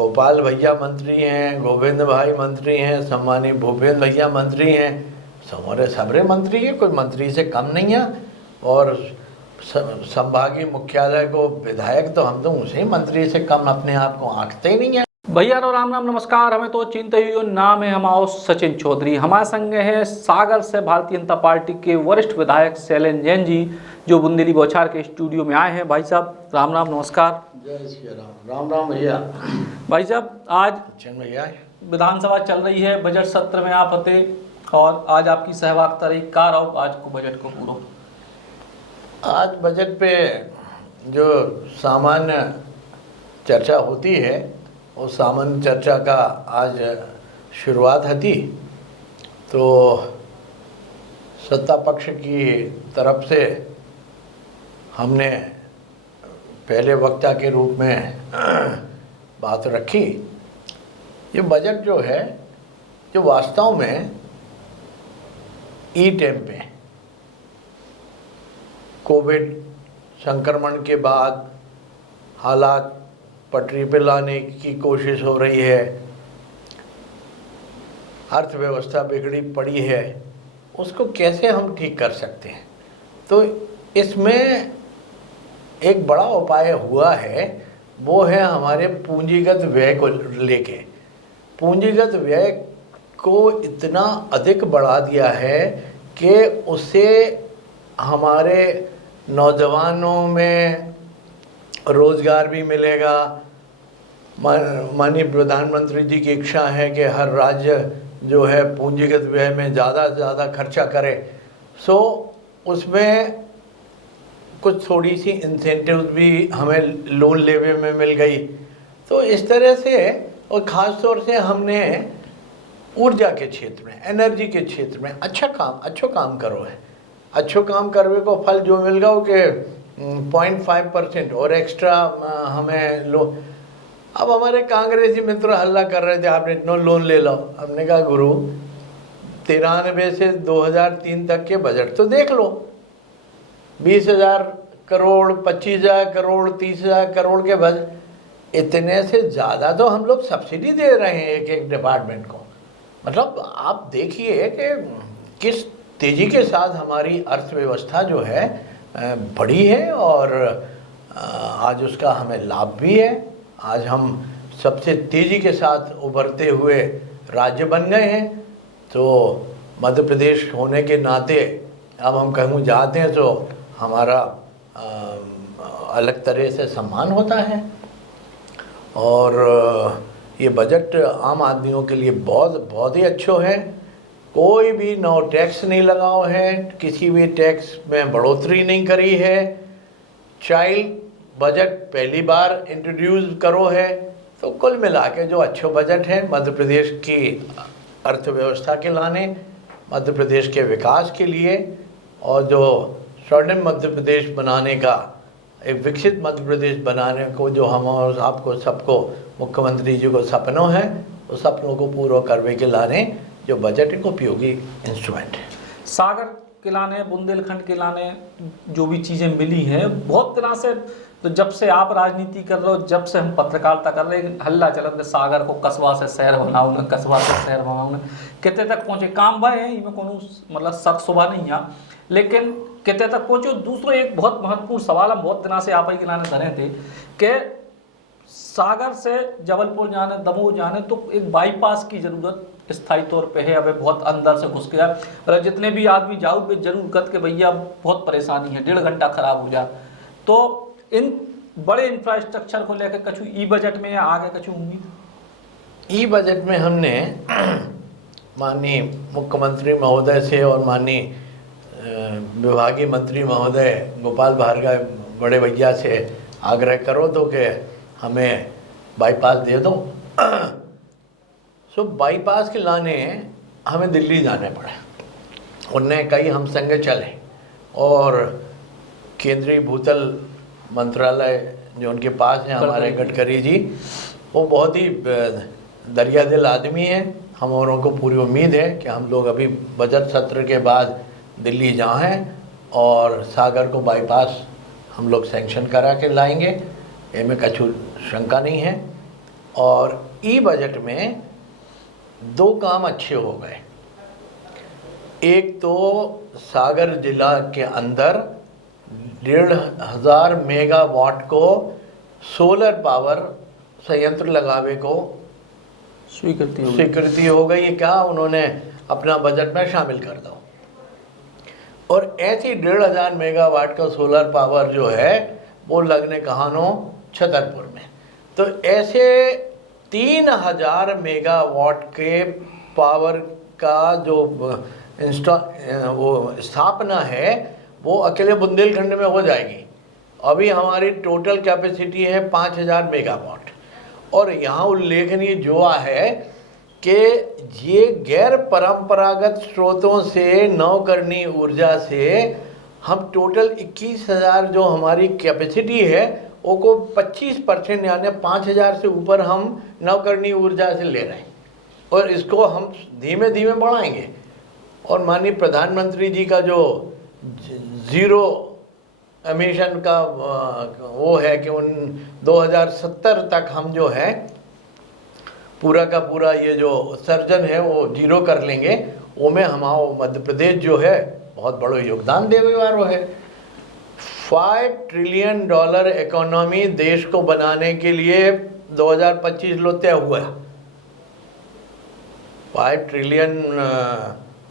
गोपाल भैया मंत्री हैं, गोविंद भाई मंत्री हैं, सम्मानीय भूपेंद्र भैया मंत्री हैं, हमारे सबरे मंत्री हैं, कोई मंत्री से कम नहीं है। और संभागीय मुख्यालय को विधायक तो हम तो उसे मंत्री से कम अपने आप को आंकते ही नहीं है। भैया राम राम नमस्कार। हमें तो चिंता ही नाम है हमारा सचिन चौधरी। हमारे संग है सागर से भारतीय जनता पार्टी के वरिष्ठ विधायक शैलेंद्र जैन जी, जो बुंदेली बौछार के स्टूडियो में आए हैं। भाई साहब राम राम नमस्कार। जय श्री राम। राम राम भैया। भाई साहब आज भैया विधानसभा चल रही है, बजट सत्र में आप थे और आज आपकी सहभागिता रही। का रहो आज को बजट को पूरा? आज बजट पे जो सामान्य चर्चा होती है उस सामान्य चर्चा का आज शुरुआत थी। तो सत्ता पक्ष की तरफ से हमने पहले वक्ता के रूप में बात रखी। ये बजट जो है जो वास्तव में ई टेम पे कोविड संक्रमण के बाद हालात पटरी पे लाने की कोशिश हो रही है, अर्थव्यवस्था बिगड़ी पड़ी है, उसको कैसे हम ठीक कर सकते हैं। तो इसमें एक बड़ा उपाय हुआ है, वो है हमारे पूंजीगत व्यय को लेके। पूंजीगत व्यय को इतना अधिक बढ़ा दिया है कि उससे हमारे नौजवानों में रोज़गार भी मिलेगा। माननीय प्रधानमंत्री जी की इच्छा है कि हर राज्य जो है पूंजीगत व्यय में ज़्यादा से ज़्यादा खर्चा करे। सो उसमें कुछ थोड़ी सी इंसेंटिव्स भी हमें लोन लेवे में मिल गई। तो इस तरह से, और ख़ास तौर से हमने ऊर्जा के क्षेत्र में, एनर्जी के क्षेत्र में अच्छो काम करो है। अच्छो काम करने को फल जो मिल गया वो कि 0.5% और एक्स्ट्रा हमें लो। अब हमारे कांग्रेसी मित्र हल्ला कर रहे थे आपने इतना लोन ले लो। हमने कहा गुरु 93 से 2003 तक के बजट तो देख लो। 20,000 करोड़, 25,000 करोड़, 30,000 करोड़ के बजट, इतने से ज़्यादा तो हम लोग सब्सिडी दे रहे हैं एक एक डिपार्टमेंट को। मतलब आप देखिए कि किस तेज़ी के साथ हमारी अर्थव्यवस्था जो है बढ़ी है और आज उसका हमें लाभ भी है। आज हम सबसे तेज़ी के साथ उभरते हुए राज्य बन गए हैं। तो मध्य प्रदेश होने के नाते अब हम कहीं जाते हैं तो हमारा अलग तरह से सम्मान होता है। और ये बजट आम आदमियों के लिए बहुत ही अच्छो है। कोई भी नो टैक्स नहीं लगाओ है, किसी भी टैक्स में बढ़ोतरी नहीं करी है। चाइल्ड बजट पहली बार इंट्रोड्यूस करो है। तो कुल मिला के जो अच्छो बजट है मध्य प्रदेश की अर्थव्यवस्था के लाने, मध्य प्रदेश के विकास के लिए, और जो स्वर्णिम मध्य प्रदेश बनाने का, एक विकसित मध्य प्रदेश बनाने को जो हम और आपको सबको मुख्यमंत्री जी को सपनों है, उस सपनों को पूरा करने के लाने जो बजट एक उपयोगी इंस्ट्रूमेंट है। सागर के लाने, बुंदेलखंड के लाने जो भी चीज़ें मिली हैं बहुत तरह से, तो जब से आप राजनीति कर रहे हो, जब से हम पत्रकारिता कर रहे हैं, हल्ला चलत सागर को कस्बा से शहर बनाओ न, कस्बा से शहर बनाओ न, कितने तक पहुँचे काम भाई है, इनमें कोनो मतलब शक सुबह नहीं है, लेकिन कितने तक पहुँचो। दूसरा एक बहुत महत्वपूर्ण सवाल हम बहुत दिनों से आप ही के लाने धरे थे कि सागर से जबलपुर जाने, दमोह जाने तो एक बाईपास की ज़रूरत स्थायी तौर पे है। अबे बहुत अंदर से घुस गया, और जितने भी आदमी जाओ पे जरूर कत के भैया बहुत परेशानी है, 1.5 घंटा खराब हो जाए। तो इन बड़े इंफ्रास्ट्रक्चर को लेकर कछु ई बजट में या आगे कछु उम्मीद? ई बजट में हमने माननीय मुख्यमंत्री महोदय से और माननीय विभागीय मंत्री महोदय गोपाल भार्गव बड़े भैया से आग्रह करो तो कि हमें बाईपास दे दो। सो बाईपास के लाने हमें दिल्ली जाने पड़े। उनने कई हम संग चले और केंद्रीय भूतल मंत्रालय जो उनके पास है हमारे गडकरी जी, वो बहुत ही दरिया दिल आदमी हैं। हम औरों को पूरी उम्मीद है कि हम लोग अभी बजट सत्र के बाद दिल्ली जाएं और सागर को बाईपास हम लोग सैंक्शन करा के लाएंगे, इनमें कछु शंका नहीं है। और ई बजट में दो काम अच्छे हो गए। एक तो सागर जिला के अंदर 1,500 मेगावाट को सोलर पावर संयंत्र लगावे को स्वीकृति हो गई है। क्या उन्होंने अपना बजट में शामिल कर दो। और ऐसी 1,500 मेगावाट का सोलर पावर जो है वो लगने कहानो छतरपुर में। तो ऐसे 3,000 मेगावाट के पावर का जो वो स्थापना है वो अकेले बुंदेलखंड में हो जाएगी। अभी हमारी टोटल कैपेसिटी है 5,000 मेगावाट। और यहाँ उल्लेखनीय जो है कि ये गैर परंपरागत स्रोतों से नवकरणीय ऊर्जा से हम टोटल 21,000 जो हमारी कैपेसिटी है वो को 25% यानी 5,000 से ऊपर हम नवकरणीय ऊर्जा से ले रहे हैं और इसको हम धीमे धीमे बढ़ाएंगे। और माननीय प्रधानमंत्री जी का जो ज़ीरो एमिशन का वो है कि उन 2070 तक हम जो है पूरा का पूरा ये जो उत्सर्जन है वो जीरो कर लेंगे। वो में हमारा मध्य प्रदेश जो है बहुत बड़ो योगदान देने वाला है। $5 ट्रिलियन इकोनॉमी देश को बनाने के लिए 2025 लो तय हुआ। 5 ट्रिलियन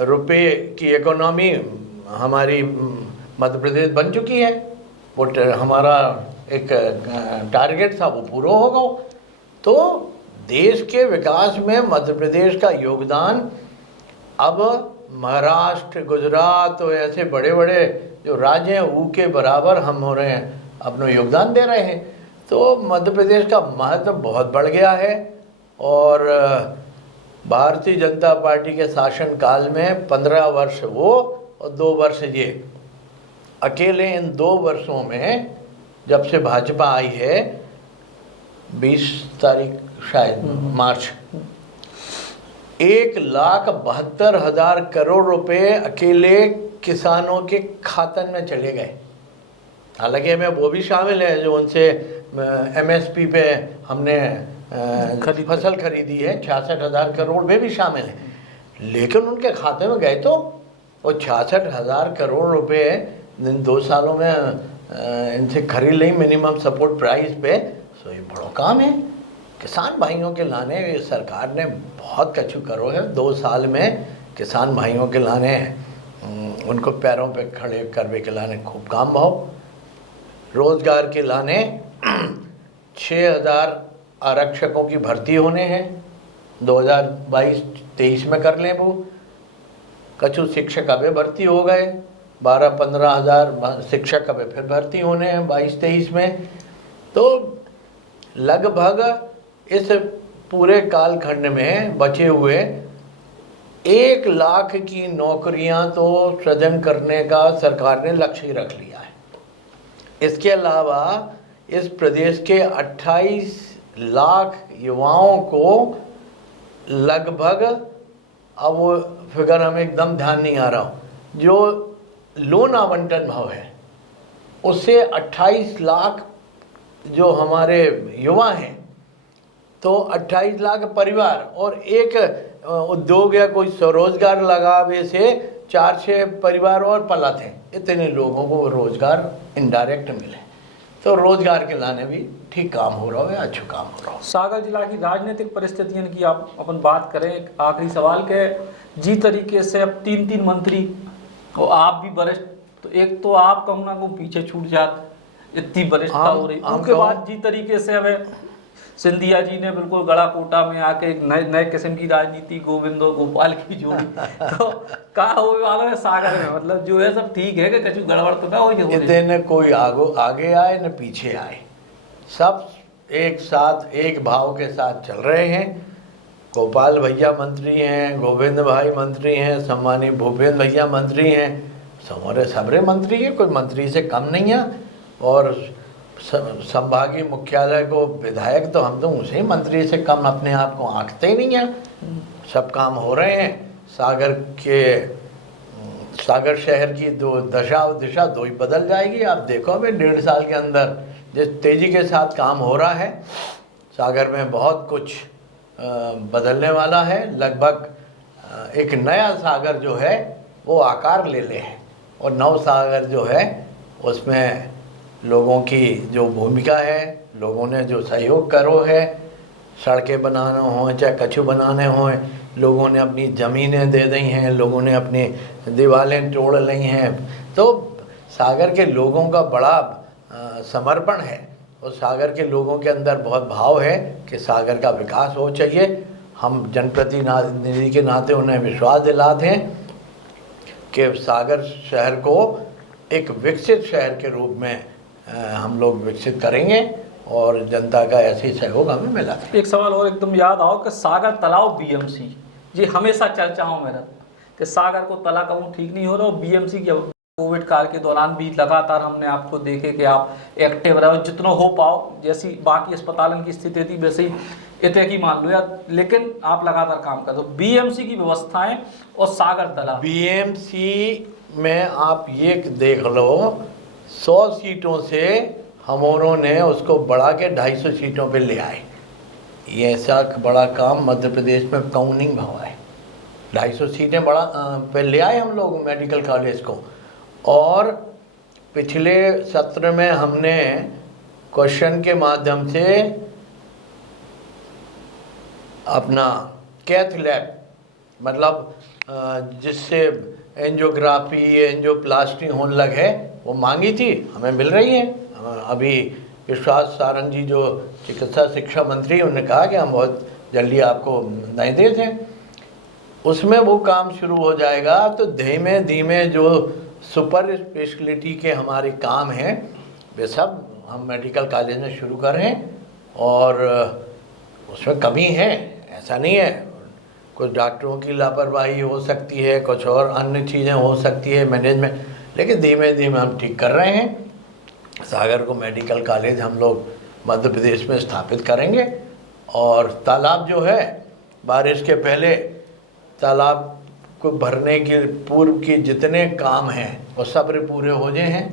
रुपए की इकोनॉमी हमारी मध्य प्रदेश बन चुकी है। वो हमारा एक टारगेट था वो पूरा होगा। तो देश के विकास में मध्य प्रदेश का योगदान अब महाराष्ट्र, गुजरात और ऐसे बड़े बड़े जो राज्य हैं वो के बराबर हम हो रहे हैं, अपना योगदान दे रहे हैं। तो मध्य प्रदेश का महत्व बहुत बढ़ गया है। और भारतीय जनता पार्टी के शासनकाल में 15 वर्ष वो और 2 वर्ष ये, अकेले इन 2 वर्षों में जब से भाजपा आई है 20 तारीख शायद मार्च, 1,72,000 करोड़ रुपए अकेले किसानों के खातन में चले गए। हालांकि में वो भी शामिल है जो उनसे MSP पे हमने फसल खरीदी है, 66,000 करोड़ में भी शामिल है। लेकिन उनके खाते में गए तो वो 66,000 करोड़ रुपए इन 2 सालों में इनसे खरीद ली मिनिमम सपोर्ट प्राइस पे। तो ये बड़ा काम है किसान भाइयों के लाने। सरकार ने बहुत कछु करो है 2 साल में। किसान भाइयों के लाने उनको पैरों पे खड़े करवे के लाने खूब काम भाव। रोजगार के लाने 6,000 आरक्षकों की भर्ती होने हैं 2022-23 में कर लें। वो कछु शिक्षक अभी भर्ती हो गए, 12-15 हज़ार शिक्षक अभी फिर भर्ती होने हैं 22-23 में। तो लगभग इस पूरे कालखंड में बचे हुए 1 लाख की नौकरियां तो सृजन करने का सरकार ने लक्ष्य रख लिया है। इसके अलावा इस प्रदेश के 28 लाख युवाओं को लगभग, अब वो फिगर हमें एकदम ध्यान नहीं आ रहा, जो लोन आवंटन भाव है उससे 28 लाख जो हमारे युवा हैं, तो 28 लाख परिवार और एक उद्योग या कोई स्वरोजगार लगावे से 4-6 परिवार और पलत हैं। इतने लोगों को रोजगार इनडायरेक्ट मिले। तो रोजगार के लाने भी ठीक काम हो रहा है, अच्छा काम हो रहा है। सागर जिला की राजनीतिक परिस्थितियों की आप अपन बात करें, आखिरी सवाल के जी तरीके से अब 3 मंत्री और आप भी वरिष्ठ, तो एक तो आप कहूँगा को पीछे छूट जात, इतनी वरिष्ठता हो रही। उसके बाद जी तरीके से हमें सिंधिया जी ने बिल्कुल गड़ा कोटा में आके एक नए किस्म की राजनीति, गोविंद और गोपाल की जोड़ी तो कहा हो वाला है सागर में, मतलब जो है सब ठीक है कि कछु गड़बड़ तो ना हो। न कोई आगे आए न पीछे आए, सब एक साथ एक भाव के साथ चल रहे हैं। गोपाल भैया मंत्री हैं, गोविंद भाई मंत्री हैं, सम्मानीय भूपेंद्र भैया मंत्री हैं, सबरे मंत्री हैं, कोई मंत्री से कम नहीं है। और संभागीय मुख्यालय को विधायक तो हम तो उसे मंत्री से कम अपने आप को आंकते ही नहीं हैं। सब काम हो रहे हैं। सागर शहर की दिशा दो ही बदल जाएगी। आप देखो अभी 1.5 साल के अंदर जिस तेज़ी के साथ काम हो रहा है, सागर में बहुत कुछ बदलने वाला है। लगभग एक नया सागर जो है वो आकार ले ले है, और नव सागर जो है उसमें लोगों की जो भूमिका है, लोगों ने जो सहयोग करो है, सड़कें बनाना हो चाहे कछु बनाने हो, लोगों ने अपनी ज़मीनें दे दी हैं, लोगों ने अपनी दीवारें तोड़ ली हैं। तो सागर के लोगों का बड़ा समर्पण है, और सागर के लोगों के अंदर बहुत भाव है कि सागर का विकास हो चाहिए। हम जनप्रतिनिधि के नाते उन्हें विश्वास दिलाते हैं कि सागर शहर को एक विकसित शहर के रूप में हम लोग विकसित करेंगे, और जनता का ऐसे ही सहयोग हमें मिला। एक सवाल और एकदम याद आओ कि सागर तालाब बीएमसी ये हमेशा चर्चाओं में रहता कि सागर को तला कहूँ ठीक नहीं हो रहा, और बीएमसी की कोविड काल के दौरान भी लगातार हमने आपको देखे कि आप एक्टिव रहो, जितना हो पाओ, जैसी बाकी अस्पतालों की स्थिति थी वैसे ही इतने की मान लो यार, लेकिन आप लगातार काम कर दो। बीएमसी की व्यवस्थाएं और सागर तालाब, बीएमसी में आप ये देख लो 100 सीटों से हमोरों ने उसको बढ़ा के 250 सीटों पे ले आए। ये ऐसा बड़ा काम मध्य प्रदेश में कहूँ नहीं हुआ है। 250 सीटें बड़ा पे ले आए हम लोग मेडिकल कॉलेज को। और पिछले सत्र में हमने क्वेश्चन के माध्यम से अपना कैथ लैब, मतलब जिससे एंजियोग्राफी एंजियोप्लास्टी होने लगे वो मांगी थी, हमें मिल रही है। अभी विश्वास सारंग जी जो चिकित्सा शिक्षा मंत्री, उन्होंने कहा कि हम बहुत जल्दी आपको नहीं देते, उसमें वो काम शुरू हो जाएगा। तो धीमे धीमे जो सुपर स्पेशलिटी के हमारे काम हैं वे सब हम मेडिकल कॉलेज में शुरू कर रहे हैं, और उसमें कमी है, ऐसा नहीं है। कुछ डॉक्टरों की लापरवाही हो सकती है, कुछ और अन्य चीज़ें हो सकती है मैनेजमेंट, लेकिन धीमे धीमे हम ठीक कर रहे हैं। सागर को मेडिकल कॉलेज हम लोग मध्य प्रदेश में स्थापित करेंगे। और तालाब जो है, बारिश के पहले तालाब को भरने के पूर्व के जितने काम हैं वो सब पूरे हो गए हैं।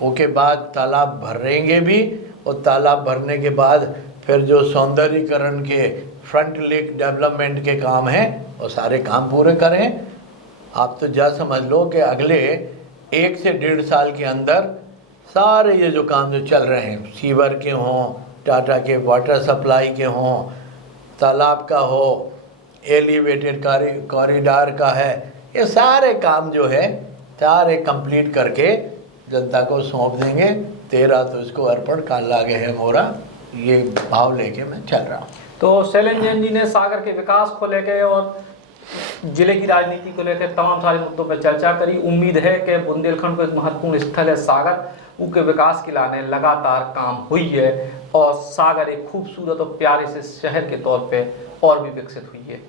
उसके बाद तालाब भरेंगे भी, और तालाब भरने के बाद फिर जो सौंदर्यीकरण के फ्रंट लेक डेवलपमेंट के काम हैं वो सारे काम पूरे करें। आप तो जा समझ लो कि अगले 1 से 1.5 साल के अंदर सारे ये जो काम जो चल रहे हैं, सीवर के हों, टाटा के वाटर सप्लाई के हों, तालाब का हो, एलिवेटेड कॉरिडोर का है, ये सारे काम जो है सारे कंप्लीट करके जनता को सौंप देंगे। 13 तो इसको अर्पण काल लागे है मोरा, ये भाव लेके मैं चल रहा हूँ। तो शैलेंद्र जैन जी ने सागर के विकास को लेकर और जिले की राजनीति को लेकर तमाम सारे मुद्दों पर चर्चा करी। उम्मीद है कि बुंदेलखंड को एक महत्वपूर्ण स्थल है सागर, उनके विकास के लाने लगातार काम हुई है, और सागर एक खूबसूरत और प्यारे से शहर के तौर पे और भी विकसित हुई है।